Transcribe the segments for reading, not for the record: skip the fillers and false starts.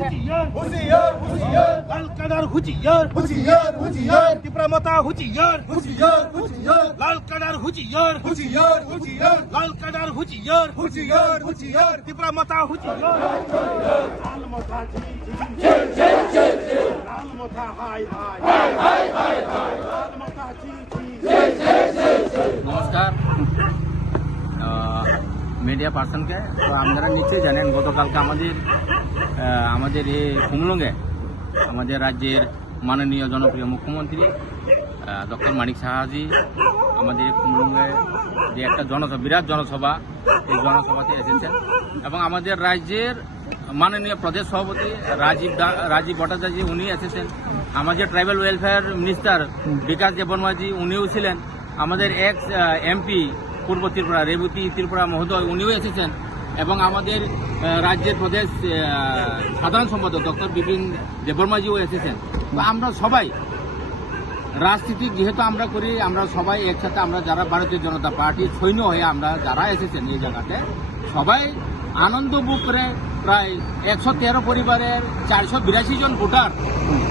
হুঁশিয়ার হুঁশিয়ার হুঁশিয়ার লাল কার্ডার হুঁশিয়ার হুঁশিয়ার হুঁশিয়ার ত্রিপুরা মাতা হুঁশিয়ার হুঁশিয়ার হুঁশিয়ার লাল কার্ডার হুঁশিয়ার হুঁশিয়ার হুঁশিয়ার লাল কার্ডার হুঁশিয়ার হুঁশিয়ার হুঁশিয়ার ত্রিপুরা মাতা হুঁশিয়ার লাল মাথা জি জি লাল মাথা hi hi hi hi hi লাল মাথা জি নমস্কার মিডিয়া পার্সনকে। তো আপনারা নিশ্চয়ই জানেন গতকালকে আমাদের এই খুমলুঙে আমাদের রাজ্যের মাননীয় জনপ্রিয় মুখ্যমন্ত্রী ডক্টর মানিক সাহাজি আমাদের খুমলুঙে যে একটা বিরাট জনসভা, এই জনসভাতে এসেছেন এবং আমাদের রাজ্যের মাননীয় প্রদেশ সভাপতি রাজীব ভট্টাচার্য উনি এসেছেন, আমাদের ট্রাইবাল ওয়েলফেয়ার মিনিস্টার বিকাশ দেববর্মাজি উনিও ছিলেন, আমাদের এক্স এমপি পূর্ব ত্রিপুরা রেবতী ত্রিপুরা মহোদয় উনিও এসেছেন এবং আমাদের রাজ্যের প্রদেশ সাধারণ সম্পাদক ডক্টর বিপিন দেববর্মাজিও এসেছেন। তো আমরা সবাই রাজনীতি যেহেতু আমরা করি, আমরা সবাই একসাথে আমরা যারা ভারতীয় জনতা পার্টির সৈন্য হয়ে আমরা যারা এসেছেন এই জায়গাতে সবাই আনন্দ বুক করে প্রায় 113 পরিবারের 482 জন ভোটার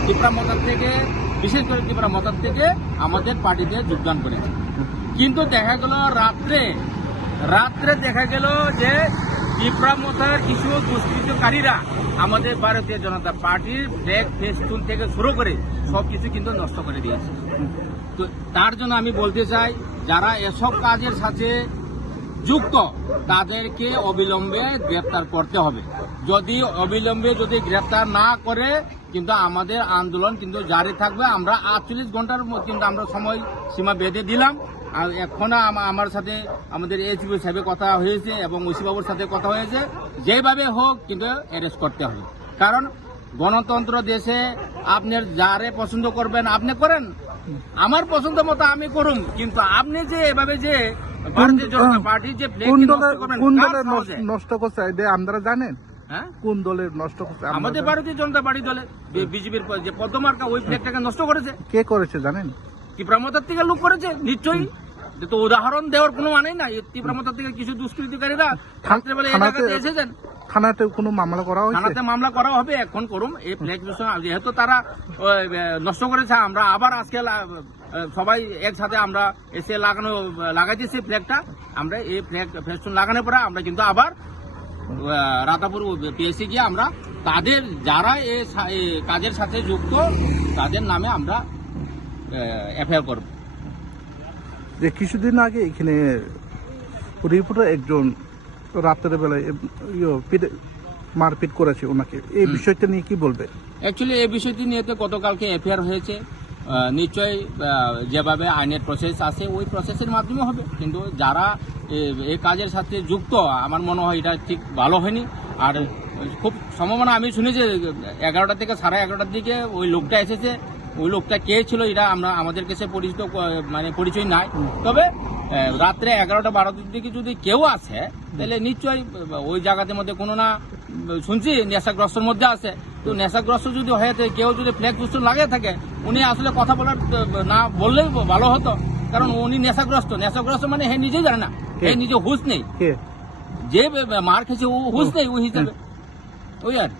ত্রিপুরা মতার থেকে, বিশেষ করে ত্রিপুরা মতার থেকে আমাদের পার্টিতে যোগদান করেছে। কিন্তু দেখা গেল রাত্রে দেখা গেল যে ত্রিপুরা মতার কিছু দুষ্কৃতকারীরা আমাদের ভারতীয় জনতা পার্টির ফ্ল্যাগ ফেস্টুন থেকে শুরু করে সবকিছু কিন্তু নষ্ট করে দিয়েছে। তো তার জন্য আমি বলতে চাই যারা এসব কাজের সাথে যুক্ত তাদেরকে অবিলম্বে গ্রেপ্তার করতে হবে। অবিলম্বে গ্রেপ্তার না করে কিন্তু আমাদের আন্দোলন কিন্তু জারি থাকবে। আমরা 48 ঘন্টার কিন্তু আমরা সময় সীমা বেঁধে দিলাম। আর এখন আমার সাথে আমাদের এসপি সাহেবের কথা হয়েছে এবং ওসি বাবুর সাথে কথা হয়েছে, যেভাবে হোক কিন্তু অ্যারেস্ট করতে হবে। কারণ গণতন্ত্র দেশে আপনি যারে পছন্দ করবেন আপনি করেন, আমার পছন্দ মতো আমি করুম, কিন্তু আপনি যে এভাবে যে ভারতীয় জনতা পার্টি যে কোন দলের নষ্ট করছে আপনারা জানেন? হ্যাঁ, কোন দলের নষ্ট করছে? আমাদের ভারতীয় জনতা পার্টি দলে বিজেপির যে পদ্মমার্কা ওই ফ্ল্যাগটাকে নষ্ট করেছে। কে করেছে জানেন? ত্রিপুরা মতার থেকে লোক করেছে নিশ্চয়ই। তো উদাহরণ দেওয়ার কোনো মানেই নাই। ত্রিপুরা মতার থেকে কিছু দুষ্কৃতিকারীরা রাত্রেবেলা এই জায়গাতে এসেছেন। থানাতে কোনো মামলা করা হয়েছে? থানাতে মামলা করা হবে, এখন করুম। এই ফ্ল্যাগ যেহেতু তারা নষ্ট করেছে, আমরা আবার আজকে সবাই একসাথে আমরা এসে লাগাইতেছি ফ্ল্যাগটা। আমরা এই ফ্ল্যাগ ফেস্টুন লাগানোর পরে আমরা কিন্তু আবার রাতাপুর পিএসসি গিয়ে আমরা তাদের যারা এই কাজের সাথে যুক্ত তাদের নামে আমরা এফআইআর করব। যে কিছুদিন আগে এখানে রিপোর্টার একজন রাতের বেলায় মারপিট করেছে ওনাকে, এই বিষয়টা নিয়ে কি বলবে? অ্যাকচুয়ালি এই বিষয়টি নিয়ে তো গতকালকে এফআইআর হয়েছে। নিশ্চয়ই যেভাবে আইনের প্রসেস আছে ওই প্রসেসের মাধ্যমে হবে, কিন্তু যারা এই কাজের সাথে যুক্ত আমার মনে হয় এটা ঠিক ভালো হয়নি। আর খুব সম্ভাবনা আমি শুনেছি 11টা থেকে 11:30টার দিকে ওই লোকটা এসেছে। ওই লোকটা কে ছিল এটা আমাদের কাছে পরিচয় নাই। তবে রাত্রে 11টা-12টার দিকে যদি কেউ আসে তাহলে নিশ্চয়ই ওই জায়গাতে মধ্যে কোনো না শুনছি নেশাগ্রস্তর মধ্যে আছে। তো নেশাগ্রস্ত যদি হয়ে থাকে, কেউ যদি ফ্ল্যাগ ফেস্টুন লাগিয়ে থাকে, উনি আসলে কথা বলার না বললেই ভালো হতো। কারণ উনি নেশাগ্রস্ত মানে হে নিজেই জানে না, হে নিজে হুঁশ নেই, যে মার খেয়েছে ও হুঁশ নেই ওই হিসাবে। ওই আর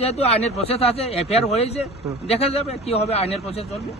যেহেতু আইনের প্রসেস আছে, এফআইআর হয়েছে, দেখা যাবে কি হবে, আইনের প্রসেস চলবে।